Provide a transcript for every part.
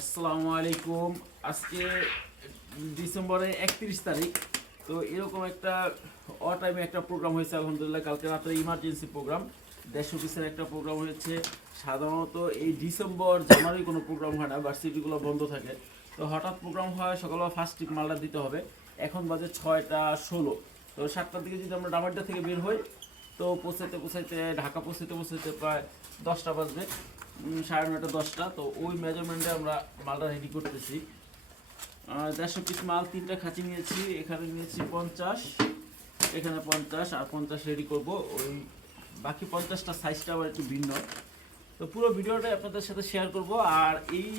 আসসালামু আলাইকুম। আজকে ডিসেম্বরের 31 তারিখ। তো এরকম একটা টাইমে একটা প্রোগ্রাম হয়েছে আলহামদুলিল্লাহ। কালকে রাতে ইমার্জেন্সি প্রোগ্রাম, দেশ অফিসের একটা প্রোগ্রাম হয়েছে। সাধারণত এই ডিসেম্বর জানুয়ারি কোনো প্রোগ্রাম হয় না, ভার্সিটিগুলো বন্ধ থাকে। তো হঠাৎ প্রোগ্রাম হয়, সকালবেলা ফার্স্ট ট্রিপ মালটা দিতে হবে। এখন বাজে 6টা 16। তো 7টার দিকে যদি আমরা ডামারডা থেকে বের হই, তো পৌঁছাতে পৌঁছাইতে ঢাকা পৌঁছাতে প্রায় 10টা বাজবে, 9:30 10টা। তো ওই মেজারমেন্টে আমরা মালটা রেডি করতেছি। 150 পিস মাল, 3টা খাঁচি নিয়েছি। এখানে নিয়েছি 50, এখানে 50 আর 50 রেডি করব। ওই বাকি 50টা সাইজটা আবার একটু ভিন্ন। তো পুরো ভিডিওটাই আপনাদের সাথে শেয়ার করব। আর এই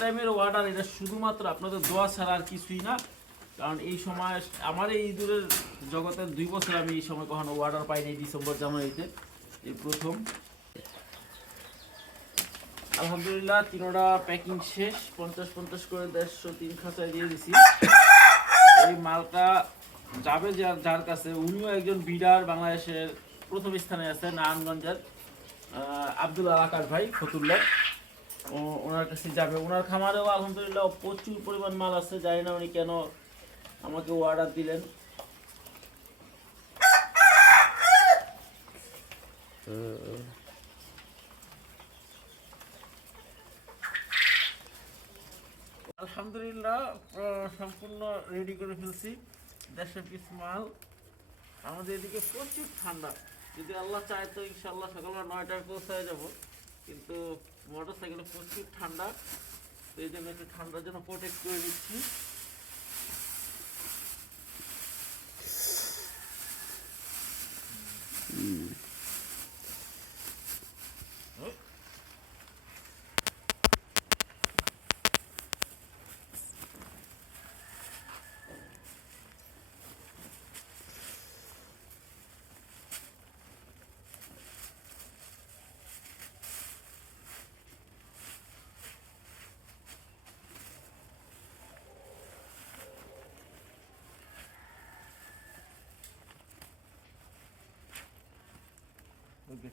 টাইমের অর্ডার, এটা শুধুমাত্র আপনাদের দোয়া ছাড়া আর কিছুই না। কারণ এই সময় আমার এই ইঁদুরের জগতের 2 বছর আমি এই সময় কখনো অর্ডার পাইনি, ডিসেম্বর জানুয়ারিতে এই প্রথম। আলহামদুলিল্লাহ, তিনোটা প্যাকিং শেষ। 50 করে 150 3 খাঁচায় দিয়ে দিছি। এই মালটা যাবে যার কাছে, উনিও একজন বিডার, বাংলাদেশের প্রথম স্থানে আছে নারায়ণগঞ্জের আব্দুল আকাশ ভাই ফতুল্লাহ। ওনার কাছে যাবে। ওনার খামারেও আলহামদুলিল্লাহ প্রচুর পরিমাণ মাল আছে। জানি না উনি কেন আমাকে অর্ডার দিলেন। আলহামদুলিল্লাহ, সম্পূর্ণ রেডি করে ফেলছি। 150 পিস মাল। আমাদের এদিকে প্রচুর ঠান্ডা। যদি আল্লাহ চায় তো ইনশাল্লাহ সকালবেলা 9টায় পৌঁছায় যাব। কিন্তু মোটর সাইকেলে প্রচুর ঠান্ডা, তো এই জন্য একটু ঠান্ডার জন্য প্রোটেক্ট করে নিচ্ছি। ওকে।